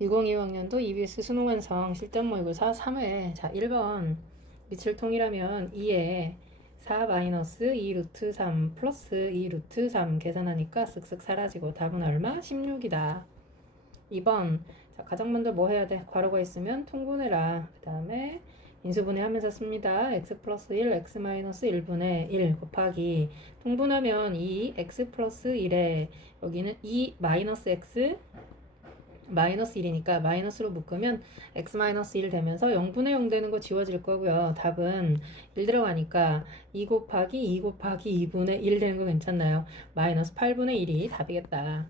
2025학년도 EBS 수능 완성 실전 모의고사 3회. 자 1번. 밑을 통일하면 2에 4 마이너스 2 루트 3 플러스 2 루트 3 계산하니까 쓱쓱 사라지고 답은 얼마? 16이다. 2번. 자 가장 먼저 뭐 해야 돼? 괄호가 있으면 통분해라. 그 다음에 인수분해 하면서 씁니다. X 플러스 1 x 마이너스 1분의 1 곱하기 통분하면 2 x 플러스 1에 여기는 2 마이너스 x 마이너스 1이니까 마이너스로 묶으면 x 마이너스 1 되면서 0분의 0 되는 거 지워질 거고요. 답은 1 들어가니까 2 곱하기 2 곱하기 2분의 1 되는 거 괜찮나요? 마이너스 8분의 1이 답이겠다.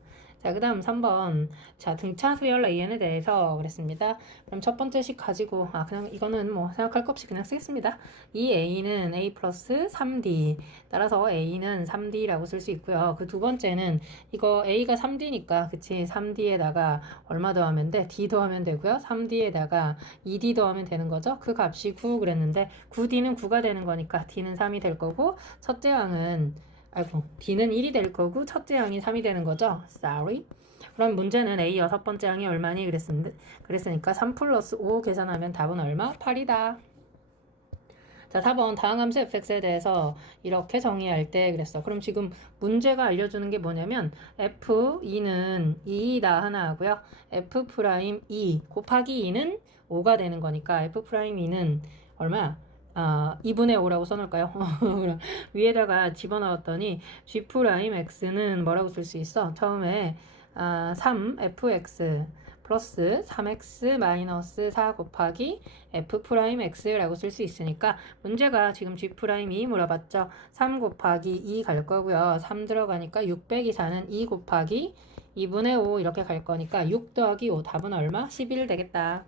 자, 그 다음 3번. 자, 등차 수열 AN에 대해서 그랬습니다. 그럼 첫 번째 식 가지고, 아, 그냥 이거는 뭐 생각할 거 없이 그냥 쓰겠습니다. 이 A는 A 플러스 3D. 따라서 A는 3D라고 쓸 수 있고요. 그 두 번째는 이거 A가 3D니까, 그치? 3D에다가 얼마 더하면 돼? D 더하면 되고요. 3D에다가 2D 더하면 되는 거죠. 그 값이 9 그랬는데, 9D는 9가 되는 거니까 D는 3이 될 거고, 첫째 항은 아이고 D는 1이 될 거고 첫째 항이 3이 되는 거죠. Sorry. 그럼 문제는 A 여섯 번째 항이 얼마니 그랬으니까 3 플러스 5 계산하면 답은 얼마? 8이다. 자, 4번 다항함수 fx에 대해서 이렇게 정의할 때 그랬어. 그럼 지금 문제가 알려주는 게 뭐냐면 f2는 2다 하나 하고요. f 프라임 2 곱하기 2는 5가 되는 거니까 f 프라임 2는 얼마? 아, 2분의 5라고 써놓을까요? 위에다가 집어넣었더니 g 프라임 x는 뭐라고 쓸 수 있어? 처음에 아, 3fx 플러스 3x 마이너스 4 곱하기 f 프라임 x라고 쓸 수 있으니까 문제가 지금 g 프라임이 물어봤죠. 3 곱하기 2 갈 거고요. 3 들어가니까 600이 사는 2 곱하기 2분의 5 이렇게 갈 거니까 6 더하기 5 답은 얼마? 11 되겠다.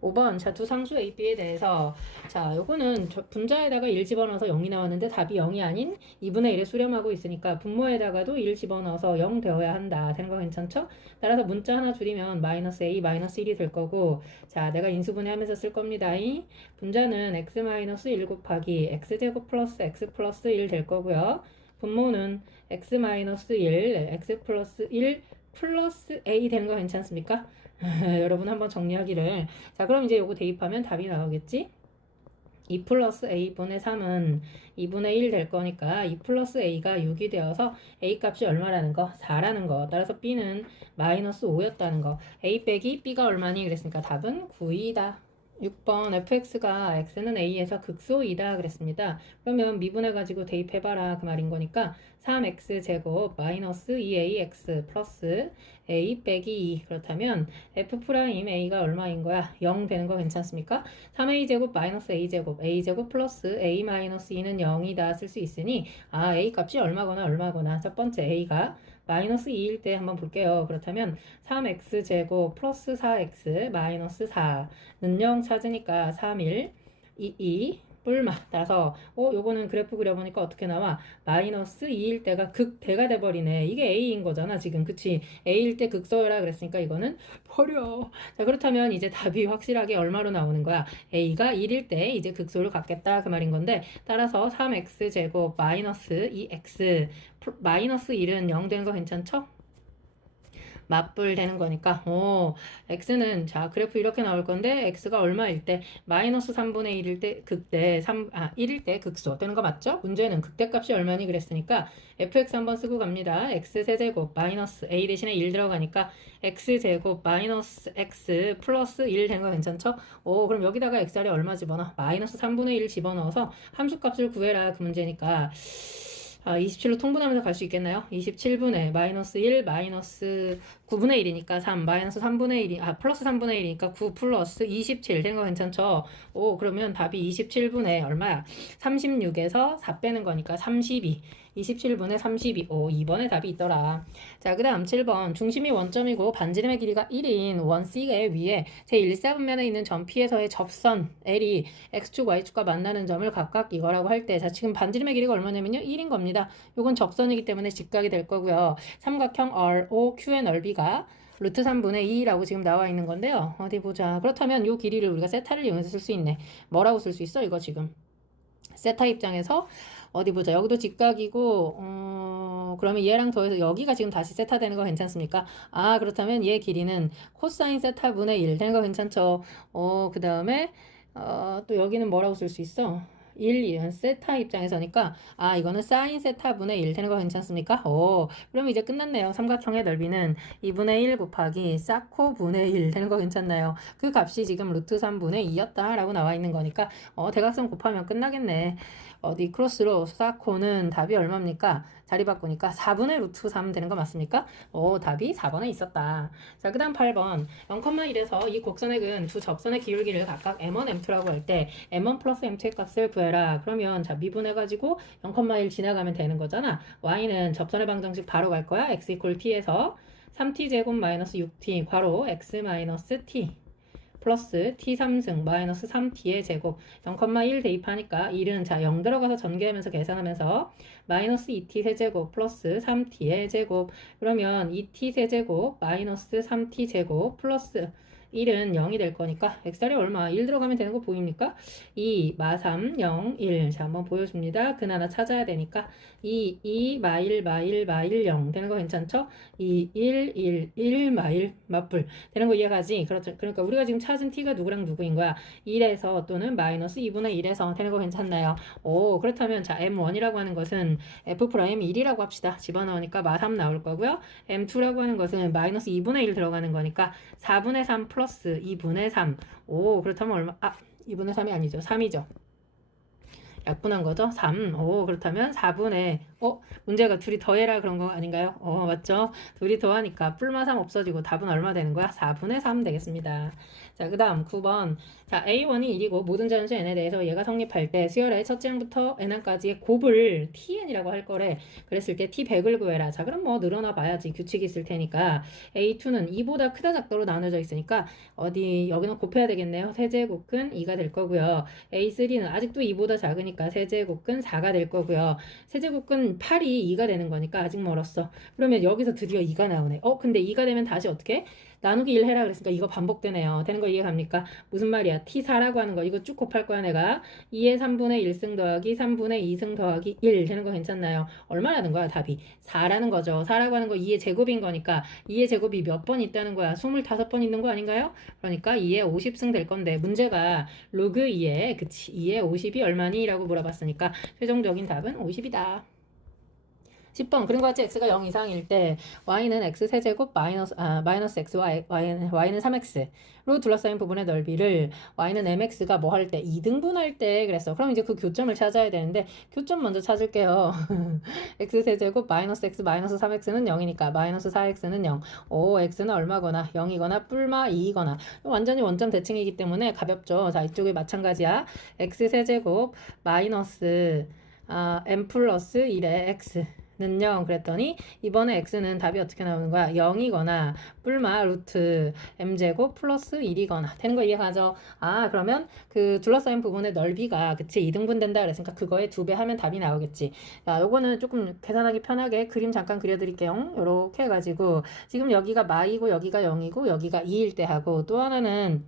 5번 자 두 상수 A, B에 대해서. 자 요거는 저 분자에다가 1 집어넣어서 0이 나왔는데 답이 0이 아닌 2분의 1에 수렴하고 있으니까 분모에다가도 1 집어넣어서 0 되어야 한다. 되는 거 괜찮죠? 따라서 문자 하나 줄이면 마이너스 A 마이너스 1이 될 거고. 자 내가 인수분해 하면서 쓸 겁니다. 이 분자는 x 마이너스 1 곱하기 x제곱 플러스 x 플러스 1 될 거고요. 분모는 x 마이너스 1 x 플러스 1 플러스 a 되는 거 괜찮습니까? 여러분 한번 정리하기를. 자, 그럼 이제 요거 대입하면 답이 나오겠지? 2 플러스 a분의 3은 2분의 1 될 거니까 2 플러스 a가 6이 되어서 a 값이 얼마라는 거? 4라는 거. 따라서 b는 마이너스 5였다는 거. a 빼기 b가 얼마니? 그랬으니까 답은 9이다. 6번 fx가 x는 a에서 극소이다 그랬습니다. 그러면 미분해가지고 대입해봐라 그 말인 거니까 3x 제곱 마이너스 2ax 플러스 a 빼기 2 그렇다면 f 프라임 a가 얼마인 거야? 0 되는 거 괜찮습니까? 3a 제곱 마이너스 a 제곱 a 제곱 플러스 a 마이너스 2는 0이다 쓸 수 있으니 아 a 값이 얼마거나 얼마거나 첫 번째 a가 마이너스 2일 때 한번 볼게요. 그렇다면 3x 제곱 플러스 4x 마이너스 4는 0 찾으니까 3일 2, 2 뿔마 따라서 어 요거는 그래프 그려보니까 어떻게 나와? 마이너스 2일 때가 극대가 돼버리네. 이게 A인 거잖아 지금. 그치? A일 때 극소라 그랬으니까 이거는? 버려. 자 그렇다면 이제 답이 확실하게 얼마로 나오는 거야? A가 1일 때 이제 극소를 갖겠다 그 말인 건데 따라서 3x 제곱 마이너스 2x 마이너스 1은 0 되는 거 괜찮죠? 맞불 되는 거니까 오 x는 자 그래프 이렇게 나올 건데 x가 얼마일 때 마이너스 3분의 1일 때 극대 3, 아 1일 때 극소 되는 거 맞죠? 문제는 극대값이 얼마니 그랬으니까 fx 한번 쓰고 갑니다 x 세제곱 마이너스 a 대신에 1 들어가니까 x 제곱 마이너스 x 플러스 1 된 거 괜찮죠? 오 그럼 여기다가 x자리 얼마 집어넣어? 마이너스 3분의 1 집어넣어서 함수값을 구해라 그 문제니까 아, 27로 통분하면서 갈 수 있겠나요? 27분의 마이너스 1 마이너스 9분의 1이니까 3 마이너스 3분의 1 이 아 플러스 3분의 1이니까 9 플러스 27된거 괜찮죠? 오 그러면 답이 27분의 얼마야? 36에서 4 빼는 거니까 32 27분의 32. 오, 2번에 답이 있더라. 자, 그 다음 7번. 중심이 원점이고 반지름의 길이가 1인 원 C의 위에 제1사분면에 있는 점 P에서의 접선 L이 X축, Y축과 만나는 점을 각각 이거라고 할 때, 자, 지금 반지름의 길이가 얼마냐면요. 1인 겁니다. 요건 접선이기 때문에 직각이 될 거고요. 삼각형 ROQ의 넓이가 루트 3분의 2라고 지금 나와 있는 건데요. 어디 보자. 그렇다면 요 길이를 우리가 세타를 이용해서 쓸 수 있네. 뭐라고 쓸 수 있어? 이거 지금. 세타 입장에서 어디 보자. 여기도 직각이고 어, 어, 그러면 얘랑 더해서 여기가 지금 다시 세타 되는 거 괜찮습니까? 아, 그렇다면 얘 길이는 코사인 세타 분의 1 되는 거 괜찮죠? 어, 그 다음에, 어, 또 여기는 뭐라고 쓸 수 있어? 1, 2는 세타 입장에서니까 아 이거는 사인 세타 분의 1 되는 거 괜찮습니까? 오 그럼 이제 끝났네요. 삼각형의 넓이는 2분의 1 곱하기 사코 분의 1 되는 거 괜찮나요? 그 값이 지금 루트 3분의 2였다 라고 나와 있는 거니까 어 대각선 곱하면 끝나겠네. 어디 크로스로 사코는 답이 얼마입니까? 자리 바꾸니까 4분의 루트 3 되는 거 맞습니까? 오, 답이 4번에 있었다. 자, 그 다음 8번. 0,1에서 이 곡선액은 두 접선의 기울기를 각각 m1, m2라고 할 때 m1 플러스 m2의 값을 구해라. 그러면 자, 미분해가지고 0,1 지나가면 되는 거잖아. y는 접선의 방정식 바로 갈 거야. x 이퀄 t에서 3t 제곱 마이너스 6t 괄호 x 마이너스 t 플러스 t3승 마이너스 3t의 제곱. 0,1 대입하니까 1은 자 0 들어가서 전개하면서 계산하면서 마이너스 2t 세제곱 플러스 3t의 제곱. 그러면 2t 세제곱 마이너스 3t 제곱 플러스 1은 0이 될 거니까 x자리 얼마? 1 들어가면 되는 거 보입니까? 2, 마 3, 0, 1. 자, 한번 보여줍니다. 근 하나 찾아야 되니까 2, 2, 마 1, 마 1, 마 1, 0 되는 거 괜찮죠? 2, 1, 1, 1, 마 1, 맞불 되는 거 이해가지? 그렇죠. 그러니까 우리가 지금 찾은 t가 누구랑 누구인 거야? 1에서 또는 마이너스 2분의 1에서 되는 거 괜찮나요? 오, 그렇다면 자, m1이라고 하는 것은 f 프라임 1이라고 합시다. 집어넣으니까 마 3 나올 거고요. m2라고 하는 것은 마이너스 2분의 1 들어가는 거니까 4분의 3 플러스 2분의 3. 오, 그렇다면 얼마? 아, 2분의 3이 아니죠. 3이죠. 약분한 거죠? 3. 오, 그렇다면 4분의, 어? 문제가 둘이 더해라 그런 거 아닌가요? 어, 맞죠? 둘이 더하니까 뿔마 3 없어지고 답은 얼마 되는 거야? 4분의 3 되겠습니다. 자, 그 다음 9번. 자, A1이 1이고 모든 자연수 n에 대해서 얘가 성립할 때 수열의 첫째 항부터 n항까지의 곱을 tn이라고 할 거래. 그랬을 때 t100을 구해라. 자, 그럼 뭐 늘어나 봐야지. 규칙이 있을 테니까. A2는 2보다 크다 작다로 나눠져 있으니까 어디 여기는 곱해야 되겠네요. 세제곱근 2가 될 거고요. A3는 아직도 2보다 작으니까 세제곱근 4가 될 거고요. 세제곱근 8이 2가 되는 거니까 아직 멀었어. 그러면 여기서 드디어 2가 나오네. 어, 근데 2가 되면 다시 어떻게? 나누기 1 해라 그랬으니까 이거 반복되네요. 되는 거 이해 갑니까? 무슨 말이야? t4라고 하는 거 이거 쭉 곱할 거야 내가. 2의 3분의 1승 더하기 3분의 2승 더하기 1 되는 거 괜찮나요? 얼마라는 거야 답이? 4라는 거죠. 4라고 하는 거 2의 제곱인 거니까 2의 제곱이 몇 번 있다는 거야? 25번 있는 거 아닌가요? 그러니까 2의 50승 될 건데 문제가 로그 2의 그치 2의 50이 얼마니? 라고 물어봤으니까 최종적인 답은 50이다. 10번 그림과 같이 x가 0 이상일 때 y는 x 세제곱 마이너스 아 마이너스 x와 y는 y는 3x로 둘러싸인 부분의 넓이를 y는 mx가 뭐 할 때 2등분할 때 그랬어. 그럼 이제 그 교점을 찾아야 되는데 교점 먼저 찾을게요. x 세제곱 마이너스 x 마이너스 3x는 0이니까 마이너스 4x는 0. 오 x는 얼마거나 0이거나 뿔마 2이거나 완전히 원점 대칭이기 때문에 가볍죠. 자 이쪽에 마찬가지야. x 세제곱 마이너스 아, m 플러스 1의 x 는0 그랬더니 이번에 x는 답이 어떻게 나오는 거야? 0이거나 뿔마 루트 m제곱 플러스 1이거나 되는 거 이해가죠? 아 그러면 그 둘러싸인 부분의 넓이가 그치 2등분 된다 그랬으니까 그거에 두 배 하면 답이 나오겠지 야 요거는 조금 계산하기 편하게 그림 잠깐 그려드릴게요 요렇게 해가지고 지금 여기가 마이고 여기가 0이고 여기가 2일 때 하고 또 하나는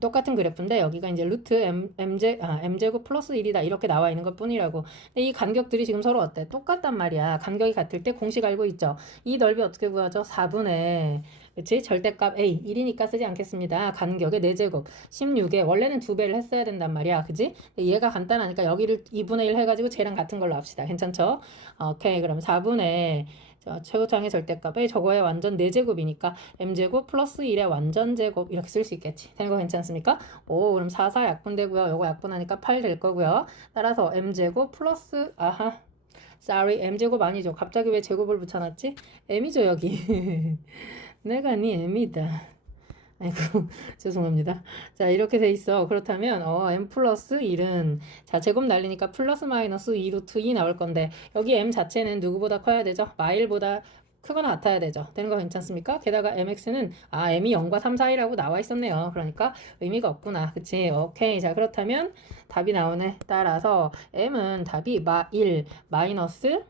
똑같은 그래프인데 여기가 이제 루트 m, m제, 아, m제곱 플러스 1이다 이렇게 나와 있는 것 뿐이라고 근데 이 간격들이 지금 서로 어때? 똑같단 말이야 간격이 같을 때 공식 알고 있죠 이 넓이 어떻게 구하죠? 4분의 그치? 절대값 a 1이니까 쓰지 않겠습니다 간격의 4제곱 16에 원래는 두 배를 했어야 된단 말이야 그지? 얘가 간단하니까 여기를 2분의 1 해가지고 쟤랑 같은 걸로 합시다 괜찮죠? 오케이 그럼 4분의 자, 최고창의 절대값에 저거의 완전 4제곱이니까 m제곱 플러스 1의 완전 제곱 이렇게 쓸 수 있겠지. 되는 거 괜찮습니까? 오, 그럼 4, 4 약분되고요. 요거 약분하니까 8 될 거고요. 따라서 m제곱 플러스 아하 sorry m제곱 아니죠. 갑자기 왜 제곱을 붙여놨지? m이죠 여기. 내가 네 m이다. 아이고 죄송합니다. 자 이렇게 돼 있어. 그렇다면 어, m 플러스 1은 자 제곱 날리니까 플러스 마이너스 2 루트 2 나올 건데 여기 m 자체는 누구보다 커야 되죠? 마일보다 크거나 같아야 되죠. 되는 거 괜찮습니까? 게다가 mx는 아 m이 0과 3 사이라고 나와 있었네요. 그러니까 의미가 없구나. 그치? 오케이. 자 그렇다면 답이 나오네. 따라서 m은 답이 마 1 마이너스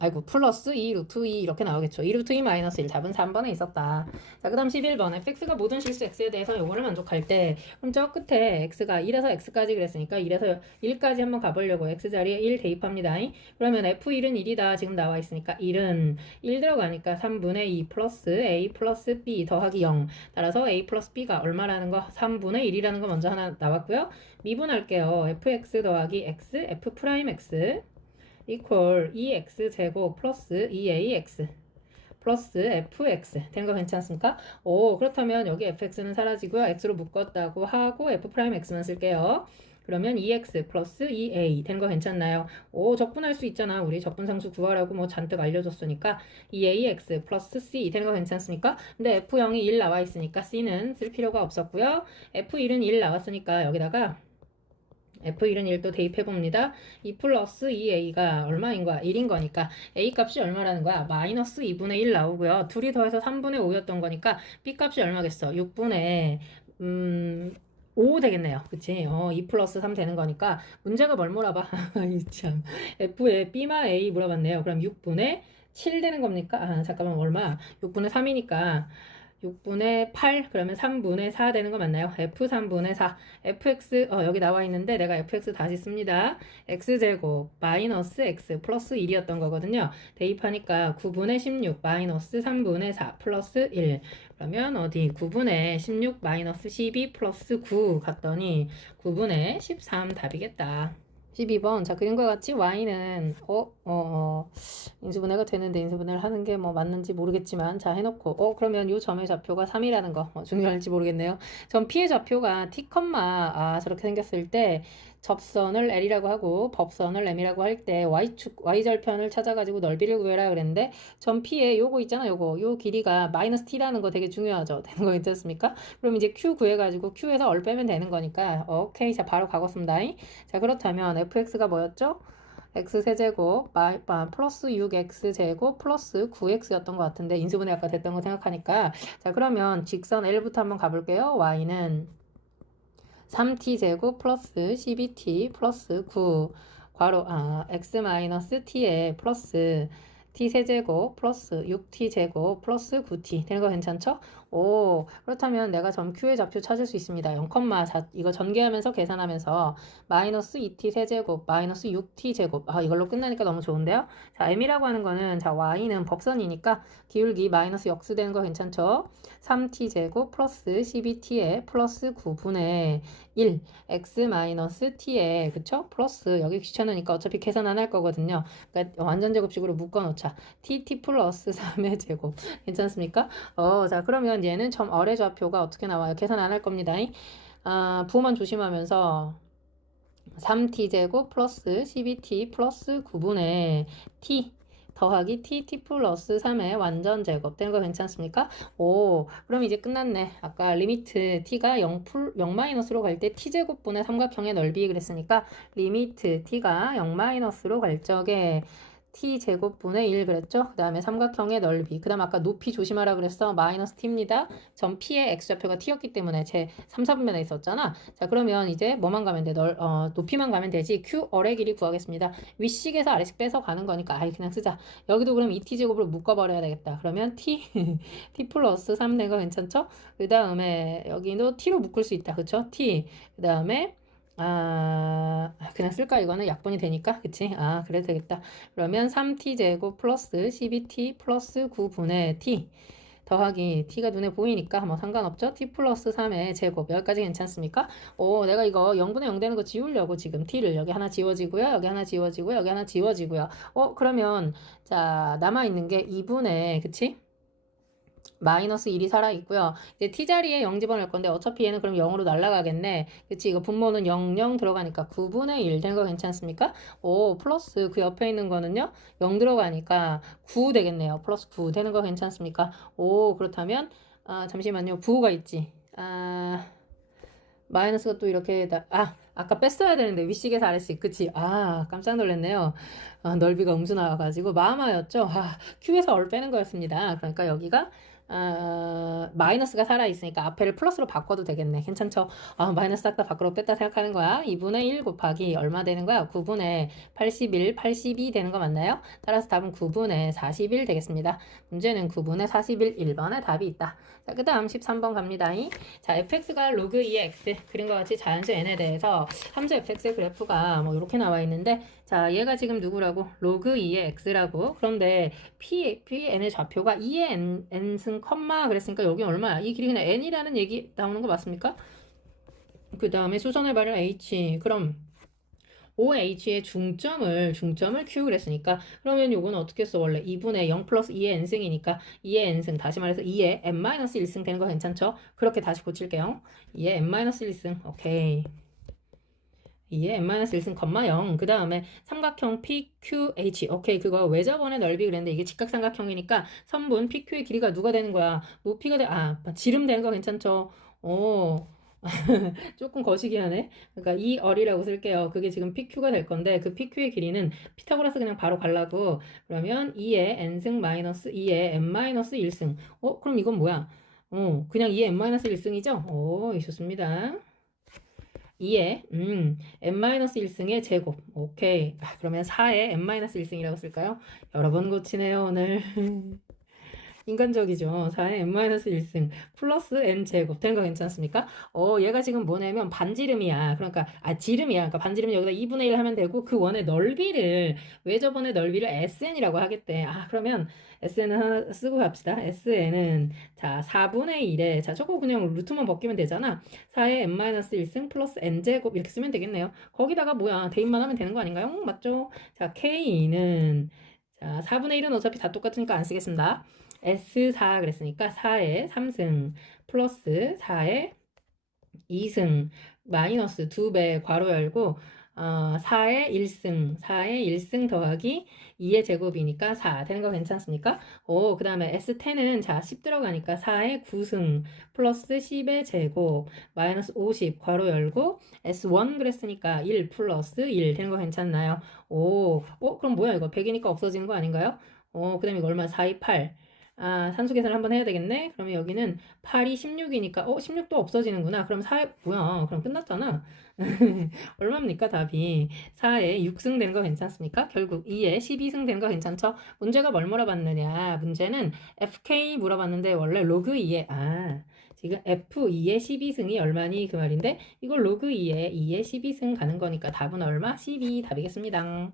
아이고 플러스 2 루트 2 이렇게 나오겠죠. 2 루트 2 마이너스 1 답은 3번에 있었다. 자, 그 다음 11번 fx가 모든 실수 x에 대해서 요거를 만족할 때 그럼 저 끝에 x가 1에서 x까지 그랬으니까 1에서 1까지 한번 가보려고 x자리에 1 대입합니다. 그러면 f1은 1이다 지금 나와 있으니까 1은 1 들어가니까 3분의 2 플러스 a 플러스 b 더하기 0 따라서 a 플러스 b가 얼마라는 거 3분의 1이라는 거 먼저 하나 나왔고요. 미분할게요. fx 더하기 x f 프라임 x 이퀄 2x 제곱 플러스 2ax 플러스 fx 된거 괜찮습니까? 오 그렇다면 여기 fx는 사라지고요. x로 묶었다고 하고 f 프라임 x만 쓸게요. 그러면 2x 플러스 2a 된거 괜찮나요? 오 적분할 수 있잖아. 우리 적분 상수 구하라고 뭐 잔뜩 알려줬으니까 2ax 플러스 c 된거 괜찮습니까? 근데 f0이 1 나와 있으니까 c는 쓸 필요가 없었고요. f1은 1 나왔으니까 여기다가 F1은 1도 대입해봅니다. 2 플러스 2A가 얼마인 거야? 1인 거니까 A 값이 얼마라는 거야? 마이너스 2분의 1 나오고요. 둘이 더해서 3분의 5였던 거니까 B 값이 얼마겠어? 6분의 음... 5 되겠네요. 그치? 어, 2 플러스 3 되는 거니까 문제가 뭘 물어봐? 이 참. F에 B마 A 물어봤네요. 그럼 6분의 7 되는 겁니까? 아, 잠깐만 얼마? 6분의 3이니까 6분의 8 그러면 3분의 4 되는 거 맞나요? f 3분의 4 fx 어, 여기 나와 있는데 내가 fx 다시 씁니다. x제곱 마이너스 x 플러스 1이었던 거거든요. 대입하니까 9분의 16 마이너스 3분의 4 플러스 1 그러면 어디 9분의 16 마이너스 12 플러스 9 갔더니 9분의 13 답이겠다. 12번. 자 그림과 같이 y는 어, 어, 어. 인수분해가 되는데 인수분해를 하는 게 뭐 맞는지 모르겠지만 자 해놓고. 어 그러면 요 점의 좌표가 3이라는 거. 어, 중요할지 모르겠네요. 점 P의 좌표가 T, 아 저렇게 생겼을 때 접선을 L이라고 하고 법선을 M이라고 할 때 Y축, Y절편을 찾아가지고 넓이를 구해라 그랬는데 점 P에 요거 있잖아 요거. 요 길이가 마이너스 T라는 거 되게 중요하죠. 되는 거 괜찮습니까? 그럼 이제 Q 구해가지고 Q에서 얼 빼면 되는 거니까. 오케이. 자 바로 가겠습니다 자 그렇다면 fx가 뭐였죠? x세제곱 플러스 6x제곱 플러스 9x였던 것 같은데 인수분해 아까 됐던 거 생각하니까. 자 그러면 직선 L부터 한번 가볼게요. Y는 3t제곱 플러스 12t 플러스 9 괄호 아 x 마이너스 t에 플러스 t세제곱 플러스 6t제곱 플러스 9t 되는 거 괜찮죠? 오 그렇다면 내가 점 Q의 좌표 찾을 수 있습니다. 0,4 이거 전개하면서 계산하면서 마이너스 2t 세제곱 마이너스 6t 제곱 아 이걸로 끝나니까 너무 좋은데요. 자 m이라고 하는 거는 자 y는 법선이니까 기울기 마이너스 역수되는 거 괜찮죠? 3t 제곱 플러스 12t에 플러스 9분의 1 x 마이너스 t에 그쵸? 플러스 여기 귀찮으니까 어차피 계산 안 할 거거든요. 그러니까 완전 제곱식으로 묶어놓자. tt 플러스 3의 제곱 괜찮습니까? 어자 그러면 얘는 점 어의 좌표가 어떻게 나와요? 계산 안 할 겁니다. 아 부호만 조심하면서 3t제곱 플러스 12t 플러스 9분의 t 더하기 t, t 플러스 3의 완전 제곱 되는 거 괜찮습니까? 오, 그럼 이제 끝났네. 아까 리미트 t가 0, 0 마이너스로 갈 때 t제곱분의 삼각형의 넓이 그랬으니까 리미트 t가 0 마이너스로 갈 적에 t제곱분의 1 그랬죠? 그 다음에 삼각형의 넓이. 그 다음 아까 높이 조심하라 그랬어. 마이너스 t입니다. 점 p의 x좌표가 t였기 때문에 제 3, 4분면에 있었잖아. 자 그러면 이제 뭐만 가면 돼? 넓, 어, 높이만 가면 되지. q 어의 길이 구하겠습니다. 윗식에서 아래식 빼서 가는 거니까 아예 그냥 쓰자. 여기도 그럼 2t제곱으로 묶어버려야 되겠다. 그러면 t, t 플러스 3 내가 괜찮죠? 그 다음에 여기도 t로 묶을 수 있다. 그쵸? t. 그 다음에 아, 그냥 쓸까? 이거는 약분이 되니까. 그치? 아, 그래도 되겠다. 그러면 3t제곱 플러스 12t 플러스 9분의 t 더하기 t가 눈에 보이니까 뭐 상관없죠? t 플러스 3의 제곱 여기까지 괜찮습니까? 오 내가 이거 0분의 0 되는 거 지우려고 지금 t를 여기 하나 지워지고요 여기 하나 지워지고요 여기 하나 지워지고요 어 그러면 자 남아있는 게 2분의 그치? 마이너스 1이 살아있고요. 이제 t자리에 0 집어넣을 건데 어차피 얘는 그럼 0으로 날아가겠네. 그치? 이거 분모는 0, 0 들어가니까 9분의 1 된 거 괜찮습니까? 오, 플러스 그 옆에 있는 거는요. 0 들어가니까 9 되겠네요. 플러스 9 되는 거 괜찮습니까? 오, 그렇다면 아, 잠시만요. 부호가 있지. 아, 마이너스가 또 이렇게 다, 아, 아까 뺐어야 되는데 윗식에서 아래식 그치 아 깜짝 놀랐네요 아, 넓이가 음수 나와가지고 마마였죠 아, Q에서 얼 빼는 거였습니다 그러니까 여기가 아, 마이너스가 살아있으니까 앞에를 플러스로 바꿔도 되겠네. 괜찮죠? 아, 마이너스 싹 다 밖으로 뺐다 생각하는 거야. 2분의 1 곱하기 얼마 되는 거야? 9분의 81, 82 되는 거 맞나요? 따라서 답은 9분의 41 되겠습니다. 문제는 9분의 41, 1번에 답이 있다. 자, 그 다음 13번 갑니다. 자, fx가 로그 2의 x 그린 것 같이 자연수 n에 대해서 함수 fx의 그래프가 뭐 이렇게 나와 있는데 자, 얘가 지금 누구라고? 로그 2의 x라고. 그런데 p, pn의 좌표가 2의 n, n승 컴마 그랬으니까 여기 얼마야? 이 길이 그냥 n이라는 얘기 나오는 거 맞습니까? 그 다음에 수선을 발을 h. 그럼 OH의 중점을 중점을 Q 그랬으니까 그러면 요거는 어떻게 써 원래 2분의 0 플러스 2의 n승이니까 2의 n승 다시 말해서 2의 n-1승 되는 거 괜찮죠? 그렇게 다시 고칠게요. 2의 n-1승 오케이 2의 n-1승 컴마 0. 그 다음에 삼각형 PQH. 오케이. 그거 외접원의 넓이 그랬는데 이게 직각삼각형이니까 선분 PQ의 길이가 누가 되는 거야? 무피가 돼. 아, 지름 되는 거 괜찮죠? 오. 조금 거시기하네. 그러니까 이 얼이라고 쓸게요. 그게 지금 PQ가 될 건데 그 PQ의 길이는 피타고라스 그냥 바로 갈라고 그러면 2의 n승 마이너스 2의 n 마이너스 1승. 어, 그럼 이건 뭐야? 어, 그냥 2의 n 마이너스 1승이죠? 오, 좋습니다. 2의 음, n-1승의 제곱. 오케이. 아, 그러면 4의 n-1승이라고 쓸까요? 여러 번 고치네요, 오늘. 인간적이죠. 4의 n-1승 플러스 n 제곱 된거 괜찮습니까? 어, 얘가 지금 뭐냐면 반지름이야. 그러니까 아 지름이야. 그러니까 반지름 여기다 2분의 1 하면 되고 그 원의 넓이를 외접원의 넓이를 SN이라고 하겠대. 아, 그러면 SN은 하나 쓰고 갑시다. SN은 자 4분의 1에 자 저거 그냥 루트만 벗기면 되잖아. 4의 n-1승 플러스 n제곱 이렇게 쓰면 되겠네요. 거기다가 뭐야 대입만 하면 되는 거 아닌가요? 음, 맞죠? 자 K는 자 4분의 1은 어차피 다 똑같으니까 안 쓰겠습니다. S4 그랬으니까 4의 3승 플러스 4의 2승 마이너스 2배 괄호 열고 어, 4의 1승, 4의 1승 더하기 2의 제곱이니까 4 되는 거 괜찮습니까? 오, 그 다음에 S10은 자, 10 들어가니까 4의 9승 플러스 10의 제곱 마이너스 50 괄호 열고 S1 그랬으니까 1 플러스 1 되는 거 괜찮나요? 오, 어, 그럼 뭐야 이거 100이니까 없어지는 거 아닌가요? 오, 그 다음에 이거 얼마? 4, 2, 8 아, 산수 계산을 한번 해야 되겠네? 그러면 여기는 8이 16이니까, 어, 16도 없어지는구나. 그럼 4, 뭐야. 그럼 끝났잖아. 얼마입니까, 답이? 4에 6승 되는 거 괜찮습니까? 결국 2에 12승 되는 거 괜찮죠? 문제가 뭘 물어봤느냐? 문제는 FK 물어봤는데, 원래 로그 2에, 아, 지금 F2의 12승이 얼마니? 그 말인데, 이걸 로그 2에 2의 12승 가는 거니까 답은 얼마? 12 답이겠습니다.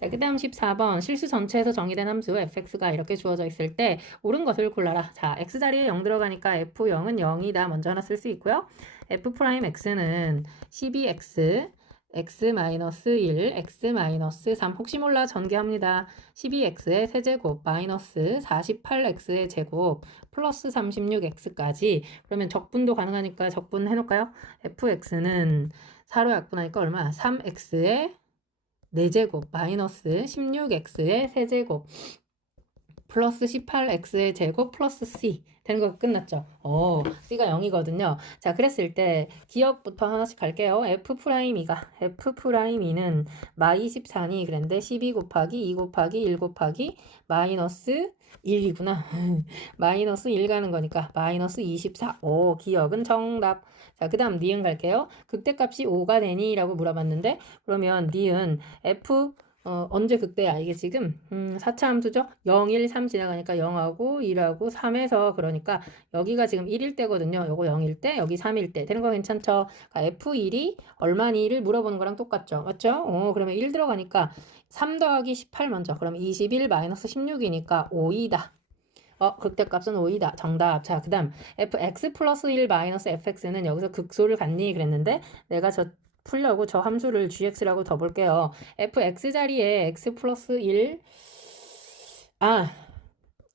자, 그 다음 14번 실수 전체에서 정의된 함수 fx가 이렇게 주어져 있을 때 옳은 것을 골라라. 자, x자리에 0 들어가니까 f0은 0이다. 먼저 하나 쓸 수 있고요. f'x는 12x x-1, x-3 혹시 몰라 전개합니다. 12x의 세제곱 마이너스 48x의 제곱 플러스 36x까지 그러면 적분도 가능하니까 적분 해놓을까요? fx는 4로 약분하니까 얼마? 3x의 4제곱 마이너스 16x의 세제곱 플러스 18x의 제곱 플러스 c 되는 거 끝났죠. 어, c가 0이거든요. 자, 그랬을 때 기억부터 하나씩 갈게요. f'2가 f'2는 마 24니 그랬는데 12 곱하기 2 곱하기 1 곱하기 마이너스 1이구나. 마이너스 1 가는 거니까 마이너스 24. 오, 기억은 정답. 자, 그 다음 니은 갈게요. 극대값이 5가 되니? 라고 물어봤는데 그러면 니은 f 어, 언제 극대야? 이게 지금 음, 4차 함수죠? 0, 1, 3 지나가니까 0하고 1하고 3에서 그러니까 여기가 지금 1일 때거든요. 요거 0일 때, 여기 3일 때. 되는 거 괜찮죠? 그러니까 F1이 얼마니를 물어보는 거랑 똑같죠. 맞죠? 어, 그러면 1 들어가니까 3 더하기 18 먼저. 그럼 21 마이너스 16이니까 5이다. 어, 극대값은 5이다. 정답. 자, 그 다음 fx 플러스 1 마이너스 fx는 여기서 극소를 갖니? 그랬는데 내가 저 풀려고 저 함수를 gx라고 더 볼게요. fx 자리에 x 플러스 1 아,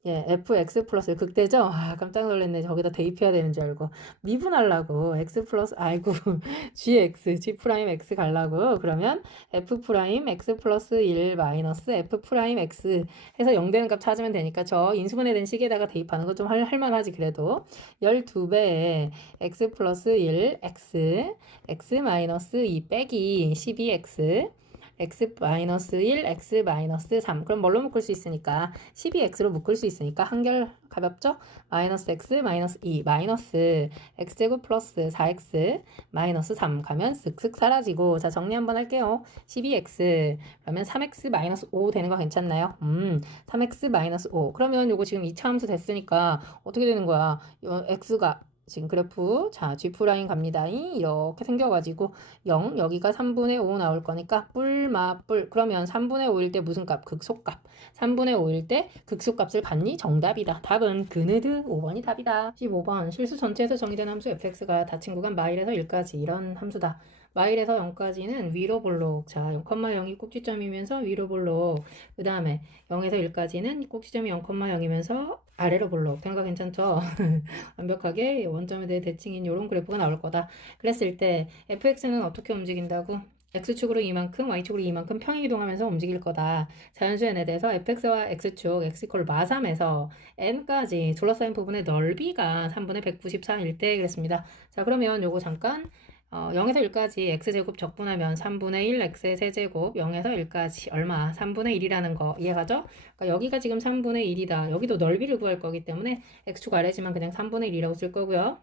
예, fx 플러스 극대죠? 아, 깜짝 놀랐네. 저기다 대입해야 되는 줄 알고. 미분하려고 x 플러스 아이고 gx, g 프라임 x 갈라고. 그러면 f 프라임 x 플러스 1 마이너스 f 프라임 x 해서 0 되는 값 찾으면 되니까 저 인수분해 된 식에다가 대입하는 거 좀 할, 할만하지 그래도 12배에 x 플러스 1 x x 마이너스 2 빼기 12x x 마이너스 1, x 마이너스 3. 그럼 뭘로 묶을 수 있으니까 12x로 묶을 수 있으니까 한결 가볍죠? 마이너스 x 마이너스 2 마이너스 x제곱 플러스 4x 마이너스 3 가면 쓱쓱 사라지고 자 정리 한번 할게요. 12x 그러면 3x 마이너스 5 되는 거 괜찮나요? 음 3x 마이너스 5 그러면 요거 지금 2차 함수 됐으니까 어떻게 되는 거야? 요 x가 지금 그래프 자 G프라임 갑니다. 이렇게 생겨가지고 0 여기가 3분의 5 나올 거니까 뿔마 뿔 그러면 3분의 5일 때 무슨 값? 극소값 3분의 5일 때 극소값을 받니? 정답이다. 답은 그느드 5번이 답이다. 15번 실수 전체에서 정의된 함수 fx가 닫힌 구간 마일에서 1까지 이런 함수다. 마일에서 0까지는 위로 볼록 자 0,0이 꼭지점이면서 위로 볼록 그 다음에 0에서 1까지는 꼭지점이 0,0이면서 아래로 볼록 거 괜찮죠? 완벽하게 원점에 대해 대칭인 이런 그래프가 나올 거다. 그랬을 때 fx는 어떻게 움직인다고? x축으로 이만큼, y축으로 이만큼 평행 이동하면서 움직일 거다. 자연수의 n에 대해서 fx와 x축, x 이퀄 마3에서 n까지 둘러싸인 부분의 넓이가 3분의 194일 때 그랬습니다. 자 그러면 요거 잠깐 어, 0에서 1까지 x제곱 적분하면 3분의 1 x의 세제곱 0에서 1까지 얼마? 3분의 1이라는 거 이해가죠? 그러니까 여기가 지금 3분의 1이다. 여기도 넓이를 구할 거기 때문에 x축 아래지만 그냥 3분의 1이라고 쓸 거고요.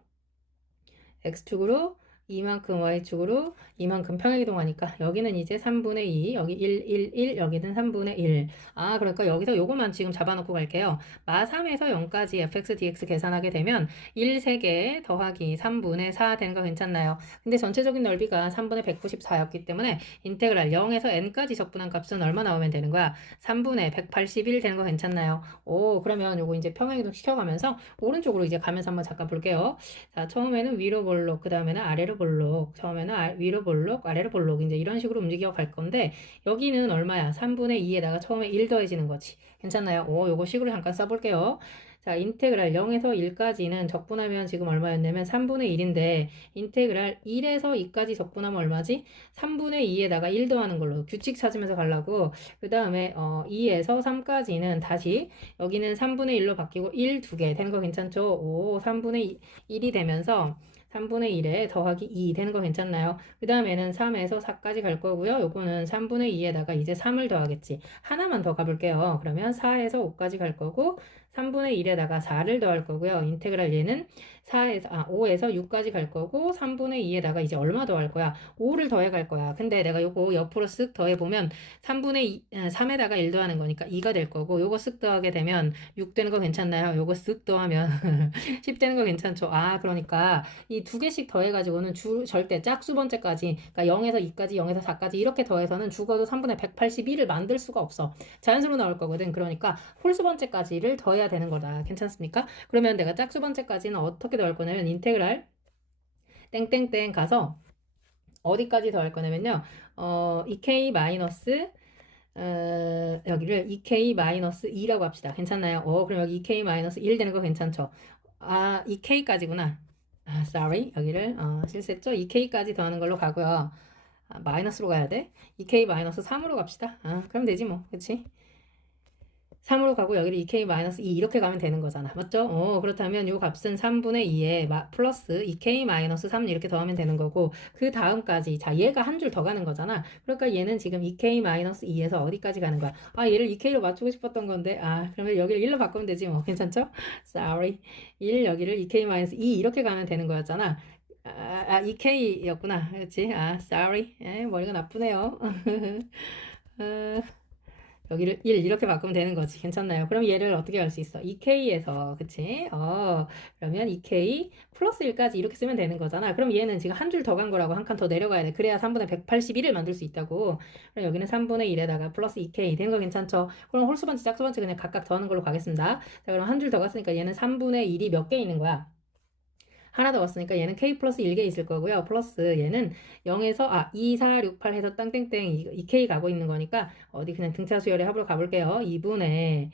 x축으로 이만큼 y축으로 이만큼 평행이동하니까 여기는 이제 3분의 2 여기 1, 1, 1 여기는 3분의 1 아 그러니까 여기서 요거만 지금 잡아놓고 갈게요. 마 3에서 0까지 fx dx 계산하게 되면 1 3개 더하기 3분의 4 되는 거 괜찮나요? 근데 전체적인 넓이가 3분의 194였기 때문에 인테그랄 0에서 n까지 적분한 값은 얼마 나오면 되는 거야? 3분의 181 되는 거 괜찮나요? 오 그러면 요거 이제 평행이동 시켜가면서 오른쪽으로 이제 가면서 한번 잠깐 볼게요. 자 처음에는 위로 볼록 그 다음에는 아래로 볼록 처음에는 아, 위로 볼록 아래로 볼록 이제 이런 식으로 움직여 갈 건데 여기는 얼마야 3분의 2에다가 처음에 1 더해지는 거지 괜찮나요? 오 요거 식으로 잠깐 써볼게요 자 인테그랄 0에서 1까지는 적분하면 지금 얼마였냐면 3분의 1인데 인테그랄 1에서 2까지 적분하면 얼마지? 3분의 2에다가 1 더하는 걸로 규칙 찾으면서 가려고 그 다음에 어, 2에서 3까지는 다시 여기는 3분의 1로 바뀌고 1 두개 되는 거 괜찮죠? 오 3분의 1이 되면서 3분의 1에 더하기 2 되는 거 괜찮나요? 그 다음에는 3에서 4까지 갈 거고요. 요거는 3분의 2에다가 이제 3을 더하겠지. 하나만 더 가볼게요. 그러면 4에서 5까지 갈 거고 3분의 1에다가 4를 더할 거고요. 인테그랄 얘는 4에서 아 5에서 6까지 갈 거고 3분의 2에다가 이제 얼마 더할 거야? 5를 더해 갈 거야. 근데 내가 요거 옆으로 쓱 더해 보면 3분의 2, 3에다가 1 더하는 거니까 2가 될 거고 요거 쓱 더하게 되면 6 되는 거 괜찮나요? 요거 쓱 더하면 10 되는 거 괜찮죠? 아 그러니까 이 두 개씩 더해 가지고는 주 절대 짝수 번째까지 그러니까 0에서 2까지 0에서 4까지 이렇게 더해서는 죽어도 3분의 181을 만들 수가 없어. 자연수로 나올 거거든. 그러니까 홀수 번째까지를 더해 야 되는 거다. 괜찮습니까? 그러면 내가 짝수 번째까지는 어떻게 더할 거냐면 인테그랄 땡땡땡 가서 어디까지 더할 거냐면요. 어, 2k 마이너스 어, 여기를 2k 마이너스 2라고 합시다. 괜찮나요? 어, 그럼 여기 2k 마이너스 1 되는 거 괜찮죠? 아, 2k까지구나. 아, sorry. 여기를 어, 실수했죠? 2k까지 더하는 걸로 가고요. 아, 마이너스로 가야 돼. 2k 마이너스 3으로 갑시다. 아, 그럼 되지 뭐. 그치? 3으로 가고 여기를 2k 마이너스 2 이렇게 가면 되는 거잖아. 맞죠? 어, 그렇다면 이 값은 3분의 2에 마, 플러스 2k 마이너스 3 이렇게 더하면 되는 거고 그 다음까지 자 얘가 한 줄 더 가는 거잖아. 그러니까 얘는 지금 2k 마이너스 2에서 어디까지 가는 거야? 아 얘를 2k로 맞추고 싶었던 건데 아 그러면 여기를 1로 바꾸면 되지 뭐 괜찮죠? Sorry 1 여기를 2k 마이너스 2 이렇게 가면 되는 거였잖아. 아, 아 2k였구나. 그렇지? 아 sorry. 에, 머리가 나쁘네요. 어, 여기를 1 이렇게 바꾸면 되는 거지. 괜찮나요? 그럼 얘를 어떻게 할 수 있어? 2k에서 그치? 어 그러면 2k 플러스 1까지 이렇게 쓰면 되는 거잖아. 그럼 얘는 지금 한 줄 더 간 거라고 한 칸 더 내려가야 돼. 그래야 3분의 181을 만들 수 있다고. 그럼 여기는 3분의 1에다가 플러스 2k 되는 거 괜찮죠? 그럼 홀수 번째, 짝수 번째 그냥 각각 더하는 걸로 가겠습니다. 자 그럼 한 줄 더 갔으니까 얘는 3분의 1이 몇 개 있는 거야? 하나 더 왔으니까 얘는 k 플러스 1개 있을 거고요. 플러스 얘는 0에서 아 2, 4, 6, 8 해서 땅땡땡 2k 가고 있는 거니까 어디 그냥 등차 수열의 합으로 가볼게요. 2분의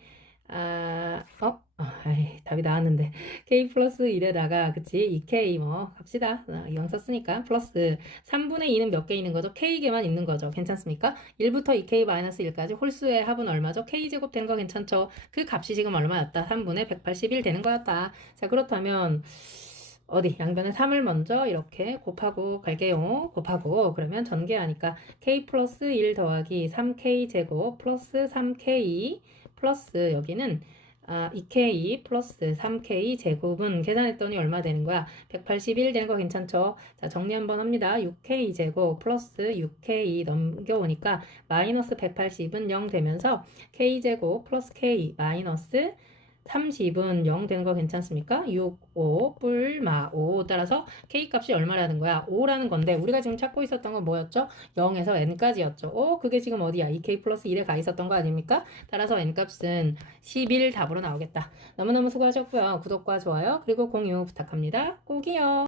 아, 어? 아이, 답이 나왔는데 k 플러스 1에다가 그치 2k 뭐 갑시다 아, 0 썼으니까 플러스 3분의 2는 몇 개 있는 거죠? k개만 있는 거죠 괜찮습니까? 1부터 2k 마이너스 1까지 홀수의 합은 얼마죠? k제곱 되는 거 괜찮죠? 그 값이 지금 얼마였다? 3분의 181 되는 거였다 자 그렇다면 어디 양변에 3을 먼저 이렇게 곱하고 갈게요. 곱하고 그러면 전개하니까 k 플러스 1 더하기 3k 제곱 플러스 3k 플러스 여기는 아, 2k 플러스 3k 제곱은 계산했더니 얼마 되는 거야? 181 되는 거 괜찮죠? 자, 정리 한번 합니다. 6k 제곱 플러스 6k 넘겨오니까 마이너스 180은 0 되면서 k 제곱 플러스 k 마이너스 30은 0 되는 거 괜찮습니까? 6, 5, 뿔마 5 따라서 k 값이 얼마라는 거야? 5라는 건데 우리가 지금 찾고 있었던 건 뭐였죠? 0에서 n까지였죠. 어, 그게 지금 어디야? 2k 플러스 1에 가 있었던 거 아닙니까? 따라서 n 값은 11 답으로 나오겠다. 너무너무 수고하셨고요. 구독과 좋아요 그리고 공유 부탁합니다. 꼭이요.